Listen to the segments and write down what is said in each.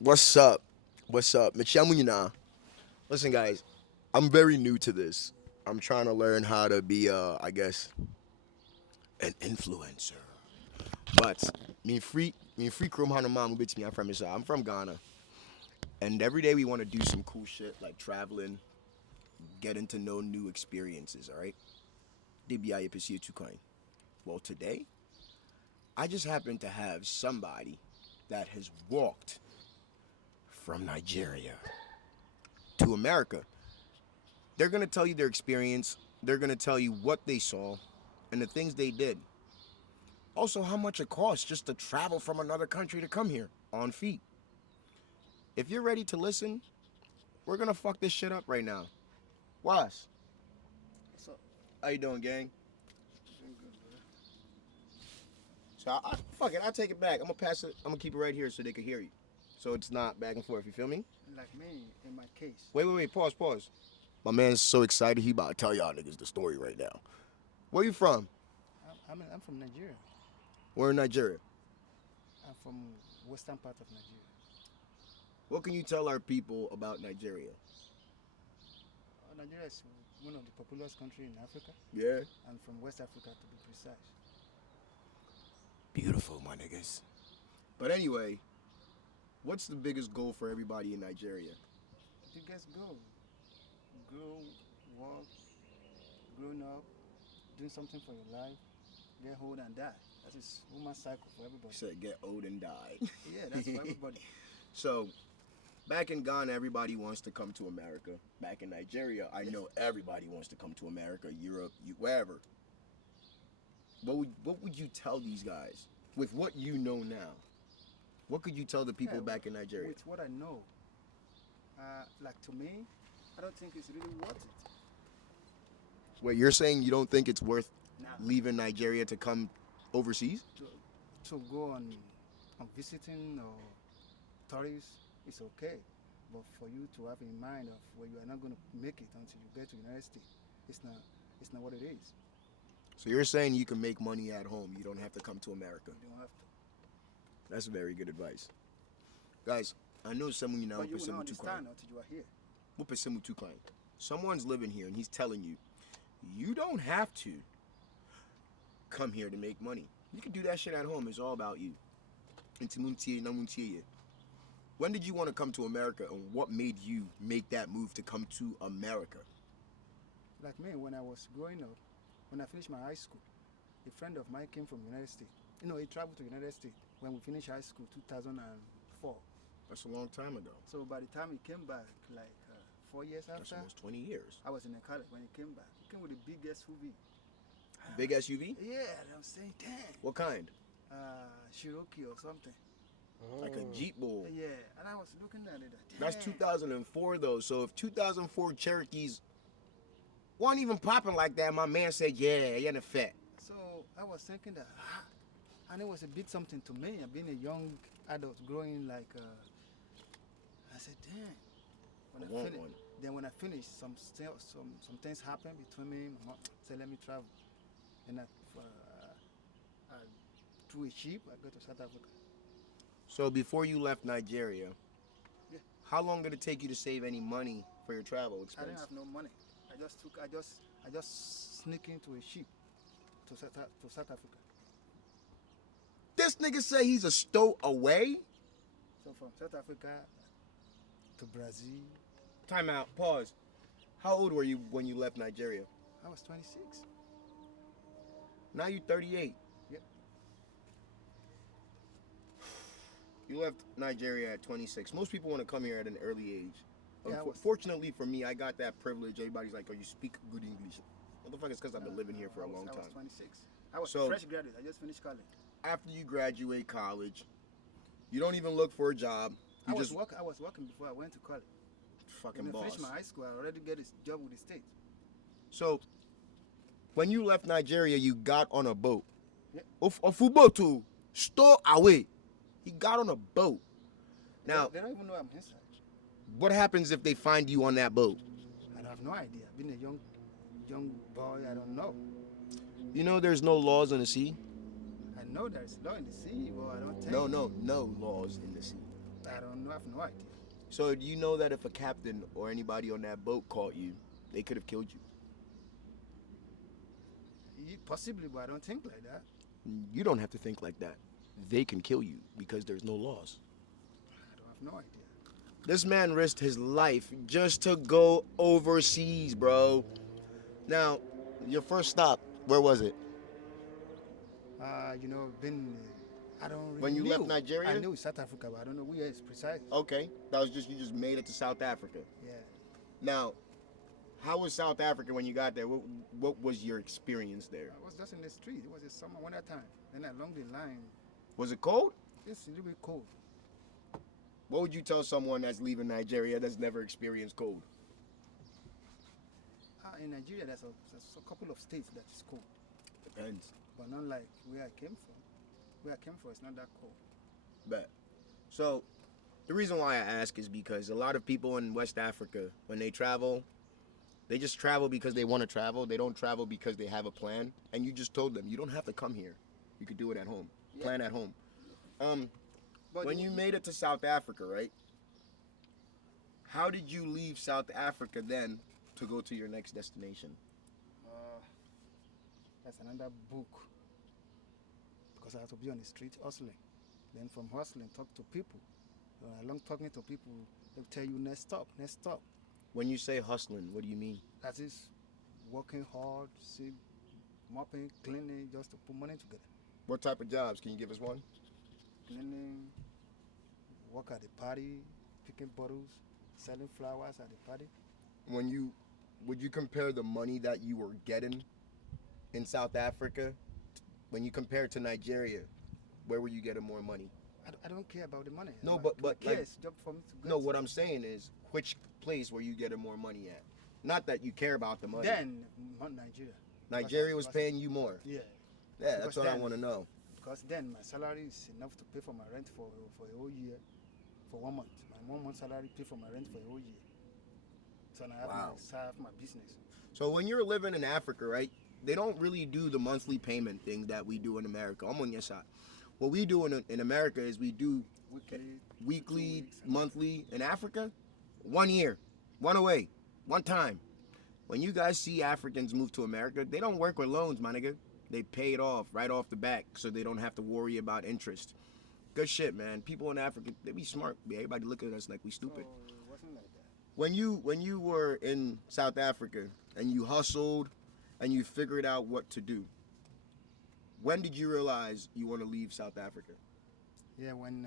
What's up? What's up? Michamunina. Listen, guys, I'm very new to this. I'm trying to learn how to be, I guess, an influencer. But me free krom hanama bit me. I'm from Ghana, and every day we want to do some cool shit like traveling, getting to know new experiences. All right, DBI pursue two coin. Well, today I just happen to have somebody that has walked from Nigeria to America. They're going to tell you their experience. They're going to tell you what they saw and the things they did. Also, how much it costs just to travel from another country to come here on feet. If you're ready to listen, we're going to fuck this shit up right now. Was, What's up? how you doing, gang? Doing good, brother. So, fuck it, I'll take it back. I'm going to pass it. I'm going to keep it right here so they can hear you. So it's not back and forth. You feel me? Like me, in my case, Wait. Pause. My man's so excited. He about to tell y'all niggas the story right now. Where you from? I'm from Nigeria. We're in Nigeria. I'm from western part of Nigeria. What can you tell our people about Nigeria? Nigeria is one of the populous countries in Africa. Yeah. I'm from West Africa to be precise. Beautiful, my niggas. But anyway, what's the biggest goal for everybody in Nigeria? The biggest goal, grow, work, growing up, doing something for your life, get old and die. That is human cycle for You everybody. said get old and die. Yeah, that's for everybody. So, back in Ghana, everybody wants to come to America. Back in Nigeria, I know everybody wants to come to America, Europe, wherever. What would you tell these guys with what you know now? What could you tell the people Yeah, back in Nigeria? with what I know, like to me, I don't think it's really worth it. Wait, you're saying you don't think it's worth Now, leaving Nigeria to come overseas? to go on visiting or tourists, it's okay. But for you to have in mind of where you are not going to make it until you get to United States, it's not it's not what it is. So you're saying you can make money at home. You don't have to come to America. You don't have to. That's very good advice. Guys, I know someone you know But you will not too client. understand until you are here. Too client. Someone's living here and he's telling you, you don't have to come here to make money. You can do that shit at home. It's all about you. When did you want to come to America and what made you make that move to come to America? Like me, when I was growing up, when I finished my high school, a friend of mine came from United States. He traveled to United States when we finished high school, 2004. That's a long time ago. So by the time he came back, like 4 years That's after, almost 20 years. I was in the college when he came back. He came with the biggest SUV. Big SUV? Yeah, I'm saying, damn. What kind? Cherokee or something. Like a Jeep Bull. Yeah, and I was looking at it. That's Damn. 2004 though. So if 2004 Cherokees weren't even popping like that, my man said, yeah, you're in effect. So I was thinking that, and it was a bit something to me. Being a young adult growing like, I said, damn. Then when I finished, some things happened between me and my mom. Said, let me travel. And I through a ship, I go to South Africa. So before you left Nigeria, Yeah. how long did it take you to save any money for your travel I expense? didn't have no money. I just sneaked into a ship to South Africa. This nigga say he's a stowaway? So from South Africa to Brazil, Time out, pause. How old were you when you left Nigeria? I was 26. Now you're 38. Yep. You left Nigeria at 26. Most people want to come here at an early age. Yeah, Fortunately for me, I got that privilege. Everybody's like, oh, you speak good English. Motherfucker, it's because I've been living here for a long I was time. 26. I was So- a fresh graduate. I just finished college. After you graduate college, you don't even look for a job. You just I was working before I went to college. fucking When I boss. finished my high school, I already get a job with the state. So, when you left Nigeria, you got on a boat. Yeah. A full boat to store away. He got on a boat. Now, They don't even know I'm inside. what happens if they find you on that boat? I have no idea. Being a young boy, I don't know. You know there's no laws in the sea? I know there's law in the sea, but I don't take No laws in the sea. I don't know. I have no idea. So do you know that if a captain or anybody on that boat caught you, they could have killed you? Possibly, but I don't think like that. You don't have to think like that. They can kill you because there's no laws. I don't have no idea. This man risked his life just to go overseas, bro. Now, your first stop, where was it? You know, been. I don't really When you knew. left Nigeria? I knew South Africa, but I don't know where it's precise. Okay, that was just you just made it to South Africa. Yeah. Now, how was South Africa when you got there? What was your experience there? I was just in the street. It was a summer winter time. Then along the line, Was it cold? it's a little bit cold. What would you tell someone that's leaving Nigeria that's never experienced cold? In Nigeria, there's a couple of states that is cold, Depends. but not like where I came from. Where I came from, it's not that cold. Bet. So, the reason why I ask is because a lot of people in West Africa, when they travel, they just travel because they want to travel. They don't travel because they have a plan. And you just told them, you don't have to come here. You could do it at home. Yeah. Plan at home. But When you made it to South Africa, right? How did you leave South Africa then to go to your next destination? that's another book. Because I have to be on the street hustling. Then from hustling, talk to people. Along talking to people, they'll tell you next stop, next stop. When you say hustling, what do you mean? That is working hard, see, mopping, cleaning, just to put money together. What type of jobs? Can you give us one? Cleaning, work at the party, picking bottles, selling flowers at the party. Would you compare the money that you were getting in South Africa when you compare it to Nigeria? Where were you getting more money? I don't care about the money. No, My- but my like- care is job for me to get. No, what I'm saying is which place were you getting more money at? Not that you care about the money. Then not Nigeria. Nigeria was because- paying you more. Yeah, Yeah, that's because what I then- want to know. because then my salary is enough to pay for my rent for a whole year, for 1 month. My 1 month salary pay for my rent for a whole year. So now I have, Wow. I have my business. So when you're living in Africa, right? They don't really do the monthly payment thing that we do in America. I'm on your side. What we do in America is we do weekly, 2 weeks, monthly. In Africa, 1 year, one away, one time. When you guys see Africans move to America, they don't work with loans, my nigga. They pay it off right off the back so they don't have to worry about interest. Good shit, man. People in Africa, they be smart. Everybody look at us like we stupid. So it wasn't like that. When you were in South Africa and you hustled and you figured out what to do, when did you realize you want to leave South Africa? Yeah, when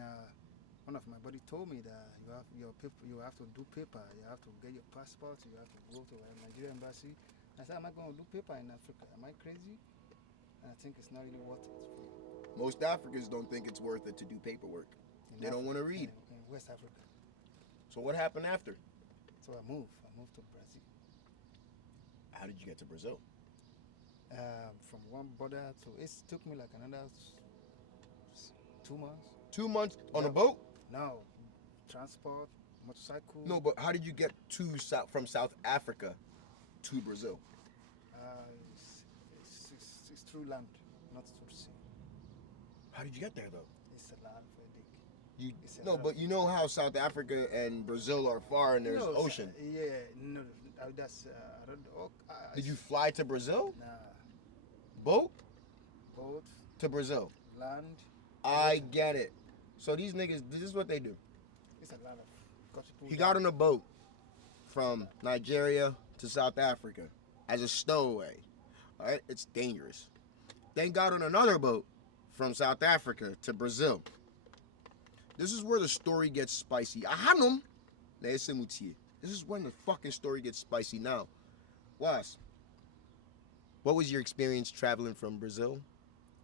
one of my buddy told me that you have your paper, you have to do paper, you have to get your passport, you have to go to a Nigerian embassy. I said, am I going to do paper in Africa? Am I crazy? And I think it's not really worth it for you. Most Africans don't think it's worth it to do paperwork. In They don't want to read. In West Africa. So what happened after? So I moved to Brazil. How did you get to Brazil? From one border to, it took me like another 2 months. 2 months on a Yeah. boat? No, transport, motorcycle. No, but how did you get from South Africa to Brazil? It's through land, not through sea. How did you get there though? It's a lot of headache. You It's a no, lot but you know how South Africa and Brazil are far and there's No, ocean. Yeah, no, that's I don't know. Did you fly to Brazil? Nah, Boat boat, to Brazil. land. I get it. So these niggas, this is what they do. It's a lot of. Because people He got on a boat from Nigeria to South Africa as a stowaway. All right, it's dangerous. Then got on another boat from South Africa to Brazil. This is where the story gets spicy. Ahanum, this is when the fucking story gets spicy now. Was, what was your experience traveling from Brazil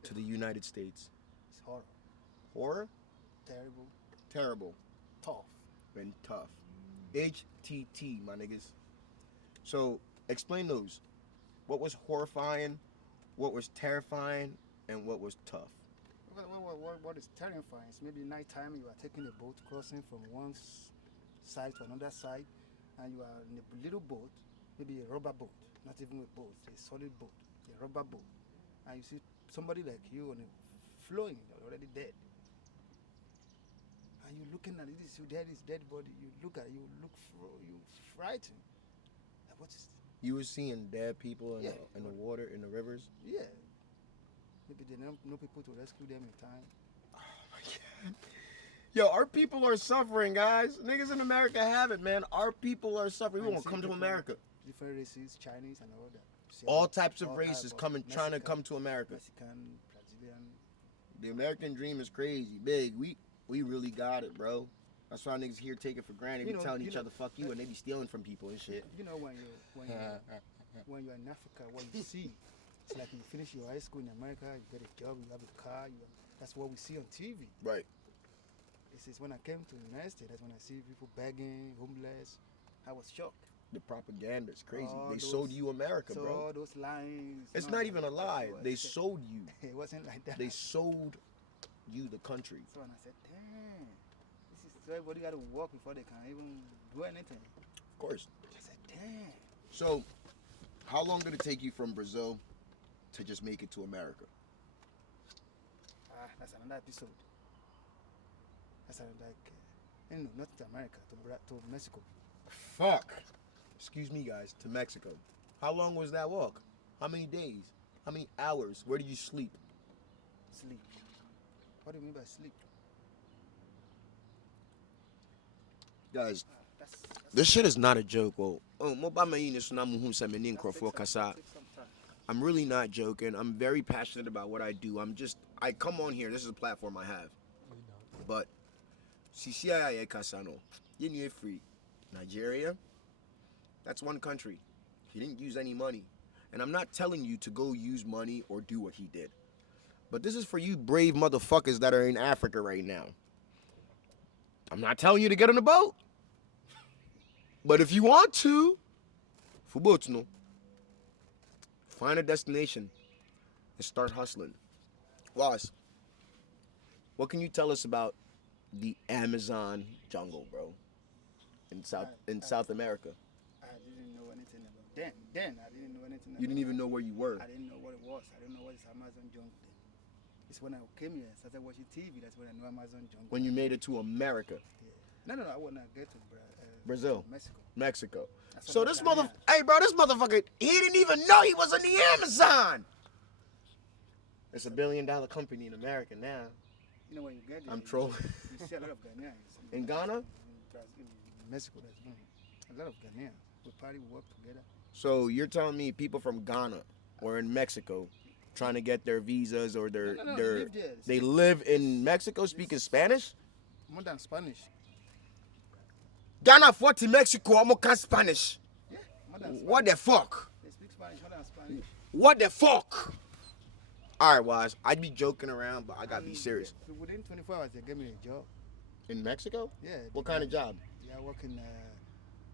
to the United States? It's horror, Horror? terrible, Terrible. tough. Been tough. HTT, my niggas. So, explain those. What was horrifying, what was terrifying, and what was tough? What is terrifying is maybe nighttime you are taking a boat crossing from one side to another side, and you are in a little boat, maybe a rubber boat, not even a boat, a solid boat, a rubber boat, and you see somebody like you on a flowing, already dead, and you looking at this, you dead, this dead body. You look at it, you you frightened. Like, what is? You were seeing dead people in, Yeah. in the water, in the rivers. Yeah. Maybe they don't know people to rescue them in time. Oh my God. Yo, our people are suffering, guys. Niggas in America have it, man. Our people are suffering. We And won't see come to people, America. Different races, Chinese and all that. See All types of all races type of coming, trying to Mexican, come to America. Mexican, Brazilian. The American dream is crazy, big. We really got it, bro. That's why niggas here take it for granted. You Be know- telling you each know- other "fuck you" and they be stealing from people and shit. You know when you're in Africa, what you see, it's like you finish your high school in America, you get a job, you have a car. That's what we see on TV. Right. This is when I came to the United States. That's when I see people begging, homeless. I was shocked. The propaganda is crazy. All They those- sold you America, So bro. all those lines. It's no, not even a lie. it They was- sold you. It wasn't like that. They sold you the country. So when I said, damn, this is so everybody got to work before they can even do anything. Of course. I said, damn. So, how long did it take you from Brazil to just make it to America? That's another episode. That's another, not to America, to Mexico. Fuck. Excuse me, guys. To Mexico. How long was that walk? How many days? How many hours? Where did you sleep? Sleep. What do you mean by sleep? Guys, That's this shit is not a joke. Well, I'm really not joking. I'm very passionate about what I do. I come on here. This is a platform I have. But, CCIA Casano, you free. Nigeria, that's one country. He didn't use any money. And I'm not telling you to go use money or do what he did. But this is for you brave motherfuckers that are in Africa right now. I'm not telling you to get on a boat. But if you want to, Fubotno, find a destination and start hustling. Ross, what can you tell us about the Amazon jungle, bro? In South America. I didn't know anything about then I didn't know anything about You didn't even know where you were. I didn't know what it was. I didn't know what is Amazon jungle then. It's when I came here, started watching TV, that's when I knew Amazon jungle. When you made it to America, Yeah. No, I want to get to Brazil. Mexico. Mexico. That's So what this I'm saying. hey bro, this motherfucker, he didn't even know he was in the Amazon. It's $1 billion company in America now. You know when you get there, I'm trolling. You see a lot of Ghanaians. In Ghana? In Brazil, in Mexico, there's a lot of Ghanaians. We party, we work together. So you're telling me people from Ghana or in Mexico trying to get their visas or No, their live there. they live in Mexico speaking Spanish? More than Spanish. Ghana 40 Mexico, I'm okay Spanish. Yeah, more than Spanish. What the fuck? They speak Spanish more than Spanish. What the fuck? Alright, Wise, I'd be joking around, but I gotta be serious. Within 24 hours, they gave me a job. In Mexico? Yeah. What kind of job? Yeah, I work in,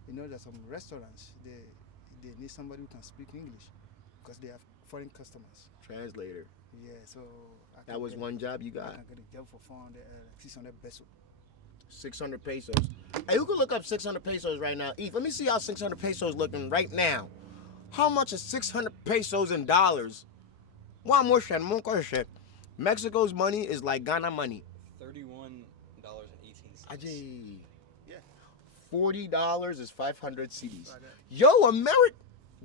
there's some restaurants. They need somebody who can speak English because they have foreign customers. Translator. Yeah, so That was one job you I got? can get a job for 400, 600 pesos. 600 pesos. Hey, who can look up 600 pesos right now? Eve, let me see how 600 pesos looking right now. How much is 600 pesos in dollars? One more shit. Mexico's money is like Ghana money. $31.18. Ajay. Yeah. $40 is 500 cedis. Like that. Yo,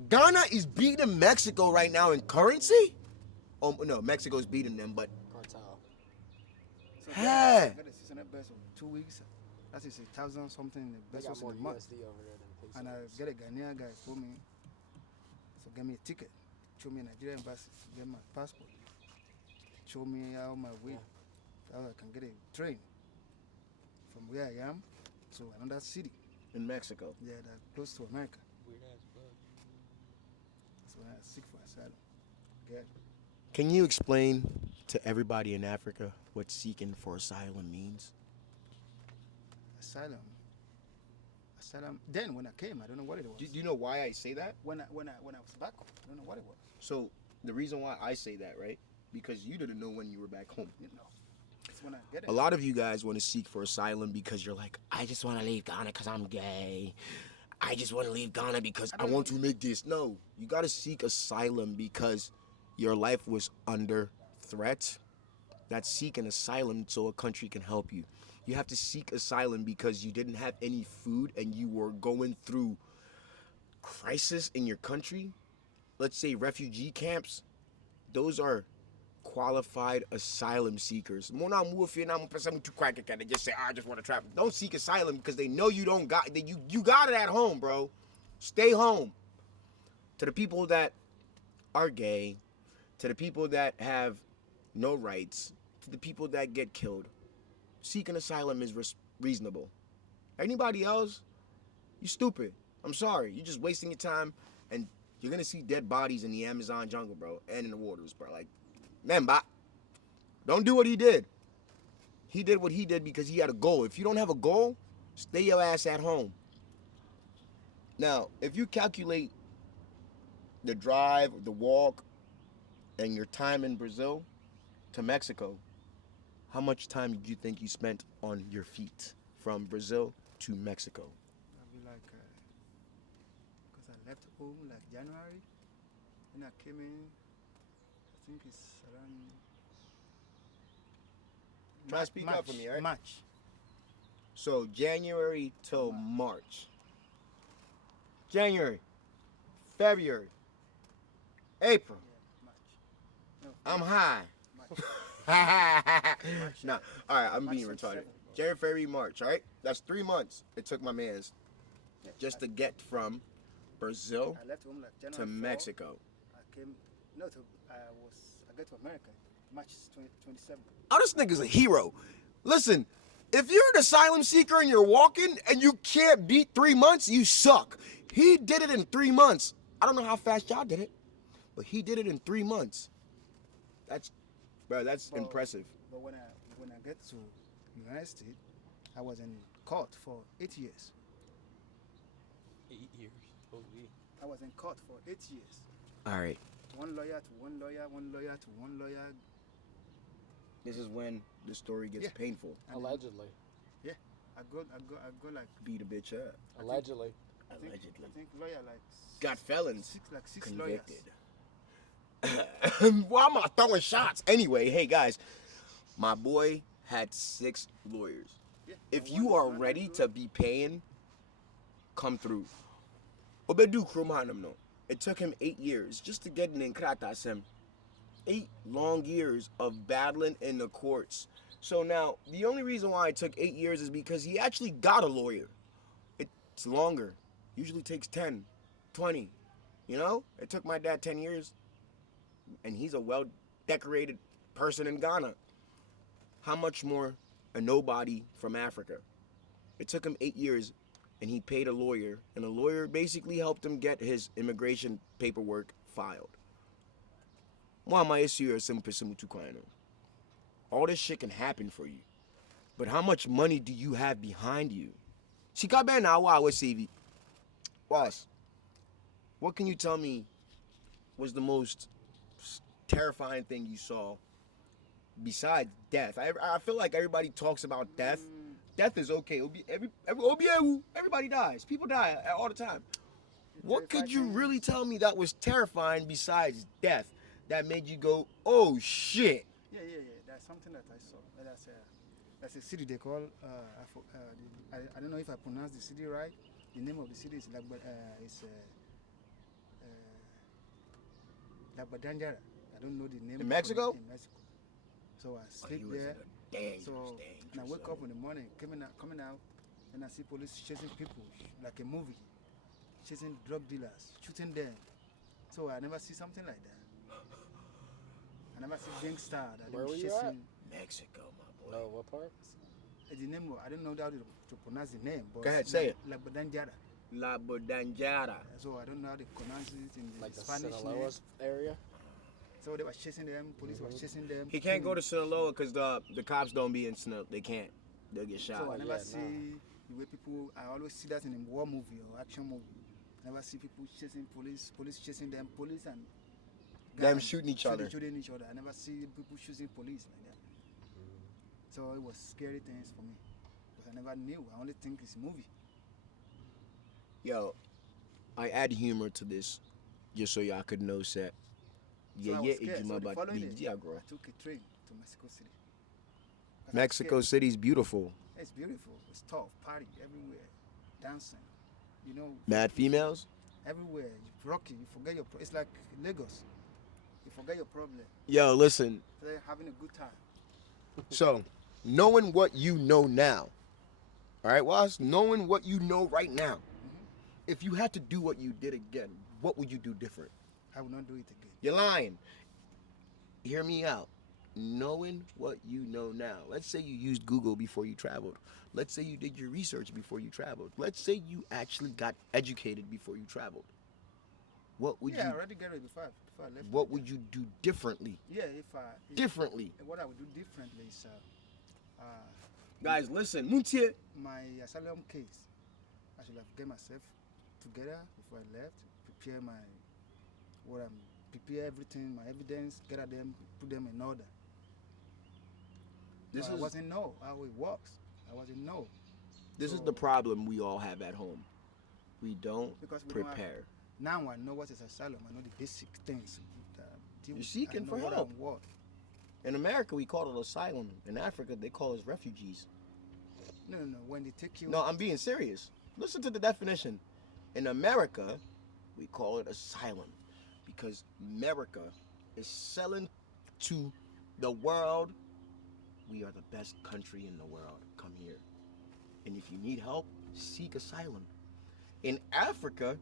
Ghana is beating Mexico right now in currency? Oh, no, Mexico's beating them, but Cartel. So Hey. I got a 600 pesos 2 weeks. That is 1,000 something They got pesos more in a month. USD over there than pesos. And I get a Ghanaian guy told me, so get me a ticket, show me a Nigerian embassy, get my passport, show me how my way, how I can get a train from where I am to another city, in Mexico. yeah, that close to America. Weird ass bug. So when I seek for asylum, get Can you explain to everybody in Africa what seeking for asylum means? asylum. Asylum. Then when I came, I don't know what it was. Do you know why I say that? When I was back home, I don't know what it was. So the reason why I say that, right? Because you didn't know when you were back home. You know, it's when I get it. A lot of you guys want to seek for asylum because you're like, I just want to leave Ghana because I'm gay. I just want to leave Ghana because I want to make this. No, you got to seek asylum because your life was under threat. That's seeking asylum so a country can help you. You have to seek asylum because you didn't have any food and you were going through crisis in your country. Let's say refugee camps. Those are qualified asylum seekers. Mona move here now, to crack it and just say, I just want to travel. Don't seek asylum because they know you don't got that you got it at home, bro. Stay home. To the people that are gay, to the people that have no rights, to the people that get killed, seeking asylum is reasonable. Anybody else, you stupid. I'm sorry. You're just wasting your time, and you're gonna see dead bodies in the Amazon jungle, bro, and in the waters, bro. Like, man, don't do what he did. He did what he did because he had a goal. If you don't have a goal, stay your ass at home. Now, if you calculate the drive, the walk, and your time in Brazil to Mexico, how much time do you think you spent on your feet from Brazil to Mexico? I'll be like, because I left home like January, and I came in, I think it's around. Try to speak up for me, all right? March. So January till March. January, February, April. Yeah, March. No, I'm high. March. Nah, all right, I'm March being 27. retarded. January, February, March, all right? That's 3 months it took my mans Yeah, just to get from Brazil I left home like January to 4. Mexico. I came, no, I got to America, March 27. Oh, this nigga's a hero. Listen, if you're an asylum seeker and you're walking and you can't beat 3 months, you suck. He did it in 3 months. I don't know how fast y'all did it, but he did it in 3 months. That's impressive. But when I get to United States, I was in court for 8 years. 8 years. Holy. I was in court for 8 years. All right. One lawyer to one lawyer, one lawyer to one lawyer. This is when the story gets Yeah. painful. And then, Allegedly. yeah, I go like Beat a bitch up. Allegedly. I Allegedly. think lawyer like Got felons. six Convicted. lawyers. Why am I throwing shots? Anyway, hey guys, my boy had 6 lawyers. Yeah, If and you one- are one ready do- to be paying, come through. Obedu Krumhanam no. It took him 8 years just to get in Kratasem. 8 long years of battling in the courts. So now, the only reason why it took 8 years is because he actually got a lawyer. It's longer. Usually takes 10, 20. You know? It took my dad 10 years. And he's a well-decorated person in Ghana. How much more a nobody from Africa? It took him 8 years, and he paid a lawyer, and a lawyer basically helped him get his immigration paperwork filed. All this shit can happen for you. But how much money do you have behind you? Boss, what can you tell me was the most terrifying thing you saw besides death? I feel like everybody talks about death. Death is okay. Everybody dies. People die all the time. What could you really tell me that was terrifying besides death that made you go, oh shit? Yeah. That's something that I saw. That's a city they call. I don't know if I pronounce the city right. The name of the city is Labadanjara. I don't know the name. In Mexico? In Mexico. So I sleep there. So and I wake up in the morning, coming out, and I see police chasing people like a movie, chasing drug dealers, shooting them. So I never see something like that. I never see gangster that Where they were you chasing. at? Mexico, my boy. No, what part? The name, I don't know how to pronounce the name. But Go ahead, it's say it. Labadanjara. La Bodanjara. So I don't know how to pronounce it in Like the Spanish name. Sinaloa area? So they were chasing them, police were chasing them. He can't go to Sinaloa because the cops don't be in Sinaloa. They can't. They'll get shot. So I never yeah, see the way people, I always see that in a war movie or action movie. I never see people chasing police chasing them, police and Them guns shooting each other. Shooting each other. I never see people shooting police like that. So it was scary things for me. Because I never knew. I only think it's a movie. Yo, I add humor to this just so y'all could know set. So I was scared. So the About following day, yeah, bro. I took a train to Mexico City. 'Cause I'm Mexico scared. City's beautiful. It's beautiful. It's tough. Party everywhere, dancing. You know, Mad females. everywhere. You rocky. You forget your. It's like Lagos. You forget your problem. Yo, listen. They're having a good time. So, knowing what you know now, all right, Was, knowing what you know right now, if you had to do what you did again, what would you do different? I will not do it again. You're lying. Hear me out. Knowing what you know now. Let's say you used Google before you traveled. Let's say you did your research before you traveled. Let's say you actually got educated before you traveled. What would Yeah, I you already get it before I left. what would you do differently? Yeah, if Differently. what I would do differently is Guys, listen, Muntie. my asylum case. I should have get myself together before I left. Prepare everything, my evidence, gather them, put them in order. This I is wasn't know how it works. I wasn't know. this is So- the problem we all have at home. We don't Because we don't have- prepare. Now I know what is asylum. I know the basic things. You're seeking I know for what help. I'm what. In America, we call it asylum. In Africa, they call us refugees. No. When they take you, No, I'm being serious. Listen to the definition. In America, we call it asylum because America is selling to the world, we are the best country in the world. Come here. And if you need help, seek asylum. In Africa,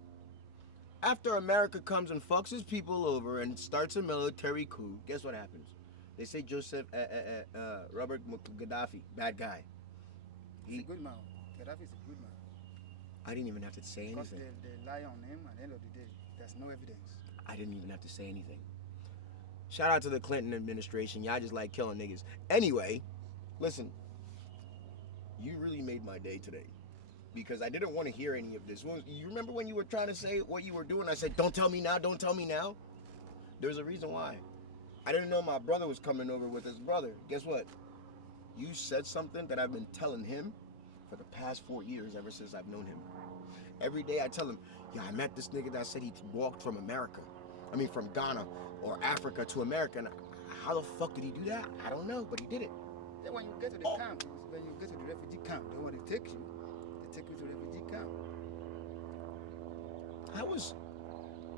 after America comes and fucks his people over and starts a military coup, guess what happens? They say Robert Gaddafi, bad guy. he's a good man. Gaddafi is a good man. I didn't even have to say Because anything. they lie on him at the end of the day. There's no evidence. I didn't even have to say anything. Shout out to the Clinton administration. Y'all just like killing niggas. Anyway, listen. You really made my day today. Because I didn't want to hear any of this. You remember when you were trying to say what you were doing? I said, don't tell me now, don't tell me now. There's a reason why. I didn't know my brother was coming over with his brother. Guess what? You said something that I've been telling him for the past 4 years, ever since I've known him. Every day I tell him, yeah, I met this nigga that said he walked from America. I mean, from Ghana or Africa to America. And how the fuck did he do that? I don't know, but he did it. Then when you get to the camp, when you get to the refugee camp, they want to take you. They take you to the refugee camp. How was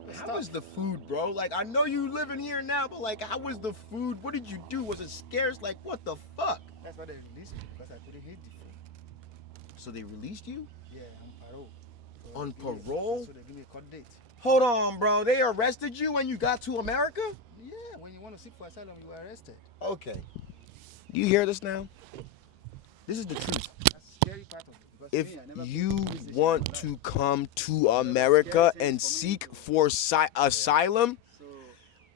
It's tough. the food, bro? Like, I know you living here now, but like, how was the food? What did you do? Was it scarce? Like, what the fuck? That's why they released me, because I couldn't hit the food. So they released you? Yeah, on parole. So On they give me- parole? So they give me a court date. Hold on, bro. They arrested you when you got to America? Yeah, when you want to seek for asylum, you are arrested. Okay. Do you hear this now? This is the truth. That's the scary part of it. Because If me, I never you been to this nation want in my to life. come to America and seek for asylum, So,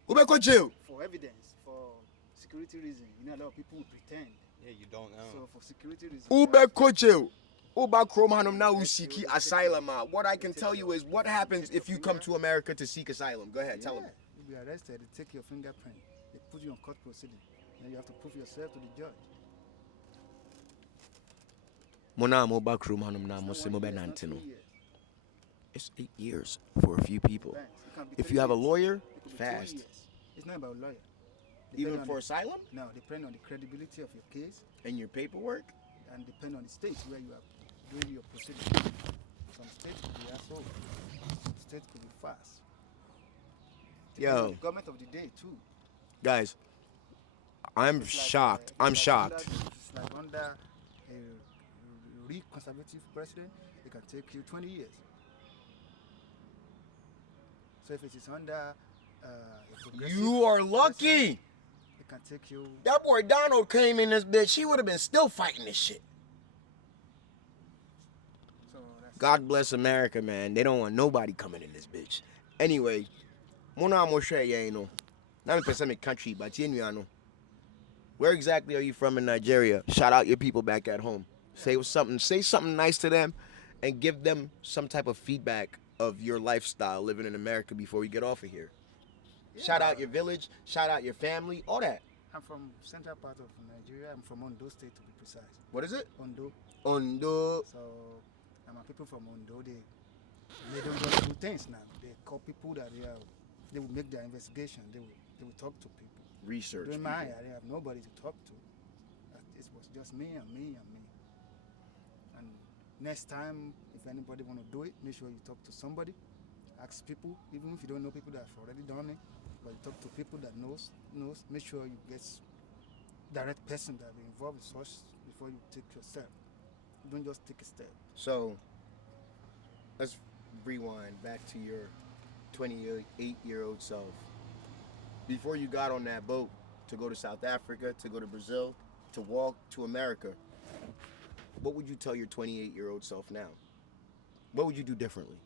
go back to jail. for evidence, for security reason, you know, a lot of people will pretend. Yeah, you don't know. So, for security reason, Ube koche. Uba Kromhanum na usiki asylum. What I can tell you is what happens if you come to America to seek asylum. Go ahead, tell yeah, them. you'll be arrested. They take your fingerprint. They put you on court proceeding. Then you have to prove yourself to the judge. Mona mo back room hanum na It's mo not se 1 mo be year, it's not nantino. 2 years. It's 8 years for a few people. Depends. It can be If 3 you have a years. lawyer, It could be 2 fast. years. It's not about lawyer. Even Depend for on asylum no, depend on the credibility of your case and your paperwork. and depend on the state where you are doing your proceeding. Some states could be asshole. Some states could be fast. Depends on Yo, the government of the day too. guys, I'm It's like, shocked. it's I'm like shocked. It's like under a real conservative president, it can take you 20 years. So if it is under a progressive You are president, lucky. it can take you. That boy Donald came in this bitch. He would have been still fighting this shit. So that's God bless America, man. They don't want nobody coming in this bitch. Anyway, Mona Moshe, yeah, you know. Not in Pacific country, but you know. Where exactly are you from in Nigeria? Shout out your people back at home. Say something nice to them, and give them some type of feedback of your lifestyle living in America before we get off of here. Shout out your village, shout out your family, all that. I'm from central part of Nigeria. I'm from Ondo State to be precise. What is it? Ondo. Ondo. So, and my people from Ondo, they don't just do things now. They call people that they will make their investigation. They will talk to people. Research. During people. my area, I have nobody to talk to. It was just me and me and me. next time, if anybody want to do it, make sure you talk to somebody. Ask people, even if you don't know people that have already done it, but you talk to people that knows. Make sure you get direct person that will involved with such before you take your step. Don't just take a step. So, let's rewind back to your 28-year-old self. Before you got on that boat to go to South Africa, to go to Brazil, to walk to America, what would you tell your 28-year-old self now? What would you do differently?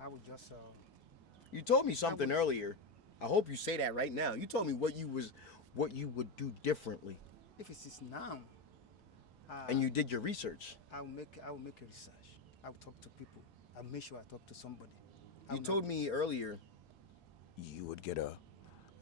I would just You told me something earlier. I hope you say that right now. You told me what you would do differently, if it is now, and you did your research. I will make a research. I will talk to people. I'll make sure I talk to somebody. You told me earlier you would get a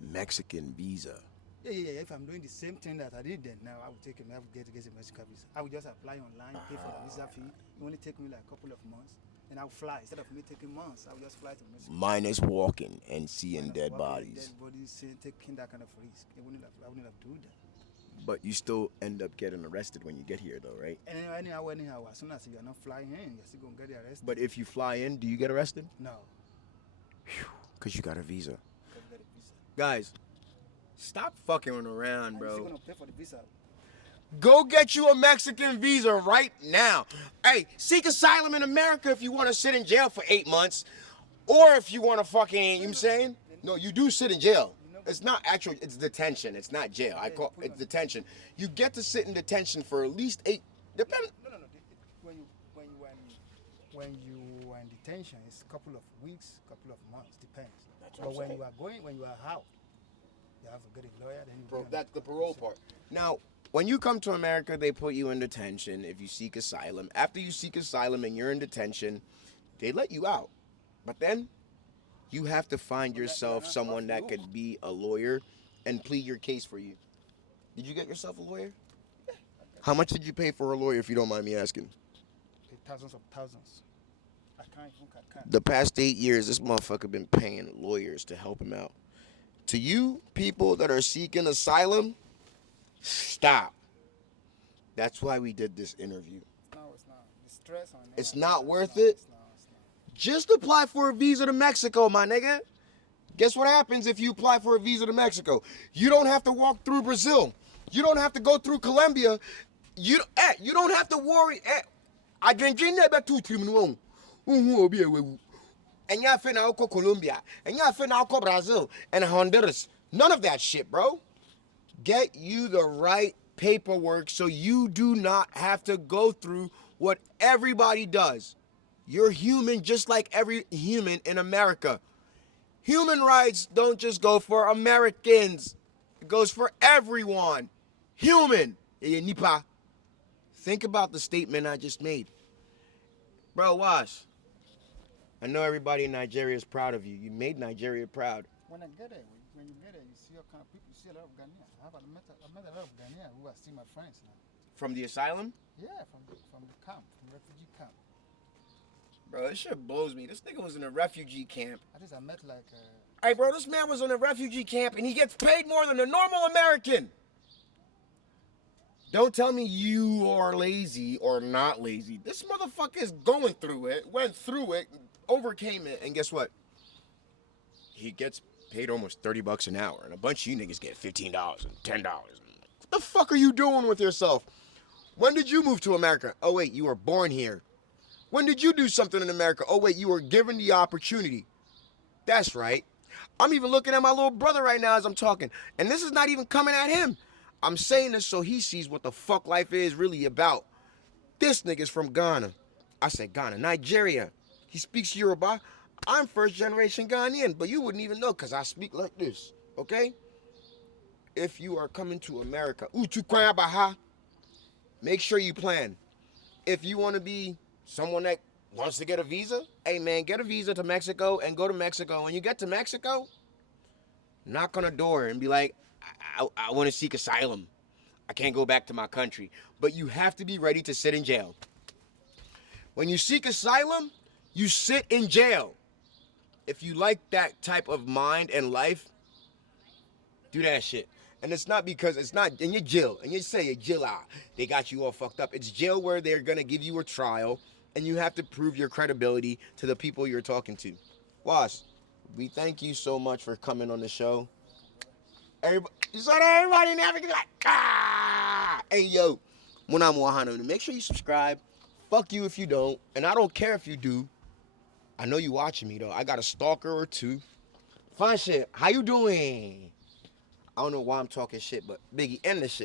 Mexican visa. Yeah. If I'm doing the same thing that I did then, now I will take I will get a Mexican visa. I will just apply online, pay for the visa fee. It only take me like a couple of months, and I'll fly. Instead of me taking months, I will just fly to Mexico. Minus walking and seeing dead Dead bodies. bodies, taking that kind of risk. I wouldn't have to do that. But you still end up getting arrested when you get here, though, right? And anyhow, as soon as you're not flying in, you're still gonna get arrested. But if you fly in, do you get arrested? no, Because you got a visa. because you get a visa. Guys, stop fucking around, I'm still bro. gonna pay for the visa. Go get you a Mexican visa right now. Hey, seek asylum in America if you want to sit in jail for 8 months. Or if you want to fucking, you know what I'm saying? No, you do sit in jail. It's not actual, it's detention. It's not jail. I call it detention. You get to sit in detention for at least 8, depend. No. When you are in detention, it's a couple of weeks, couple of months, depends. But when you are out, you have to get a lawyer. Then you That's the parole part. Now, when you come to America, they put you in detention if you seek asylum. After you seek asylum and you're in detention, they let you out. But then you have to find yourself someone that could be a lawyer and plead your case for you. Did you get yourself a lawyer? How much did you pay for a lawyer, if you don't mind me asking? thousands of thousands. I can't. The past 8 years, this motherfucker been paying lawyers to help him out. To you people that are seeking asylum, stop. That's why we did this interview. No, it's not. The stress on it. It's not worth it? It's not. Just apply for a visa to Mexico, my nigga. Guess what happens if you apply for a visa to Mexico? You don't have to walk through Brazil. You don't have to go through Colombia. You don't have to worry. And y'all finna go Colombia. And y'all finna go Brazil and Honduras. None of that shit, bro. Get you the right paperwork so you do not have to go through what everybody does. You're human just like every human in America. Human rights don't just go for Americans. It goes for everyone. Human. Think about the statement I just made. Bro, Wash, I know everybody in Nigeria is proud of you. You made Nigeria proud. When you get there, you see all kind of people. You see a lot of Ghanaians. I met a lot of Ghanaians who are still my friends now. From the asylum? Yeah, from the camp, from refugee camp. Bro, this shit blows me. This nigga was in a refugee camp. At least I met like. Hey, bro, this man was in a refugee camp and he gets paid more than a normal American. Don't tell me you are lazy or not lazy. This motherfucker is going through it, went through it, overcame it, and guess what? He gets paid almost $30 an hour, and a bunch of you niggas get $15 and $10. What the fuck are you doing with yourself? When did you move to America? Oh, wait, you were born here. When did you do something in America? Oh, wait, you were given the opportunity. That's right. I'm even looking at my little brother right now as I'm talking, and this is not even coming at him. I'm saying this so he sees what the fuck life is really about. This nigga's from Ghana. I said Ghana, Nigeria. He speaks Yoruba. I'm first generation Ghanaian, but you wouldn't even know because I speak like this, okay? If you are coming to America, make sure you plan. If you want to be someone that wants to get a visa, hey man, get a visa to Mexico and go to Mexico. When you get to Mexico, knock on a door and be like, I want to seek asylum. I can't go back to my country. But you have to be ready to sit in jail. When you seek asylum, you sit in jail. If you like that type of mind and life, do that shit. And it's not because it's not in your jail. And you say your jail out. They got you all fucked up. It's jail where they're gonna give you a trial and you have to prove your credibility to the people you're talking to. Wash, we thank you so much for coming on the show. Everybody, so that everybody in Africa be like, ah! Hey, yo, when I'm Wahano, make sure you subscribe. Fuck you if you don't. And I don't care if you do. I know you watching me, though. I got a stalker or two. Fine shit. How you doing? I don't know why I'm talking shit, but Biggie, end this shit.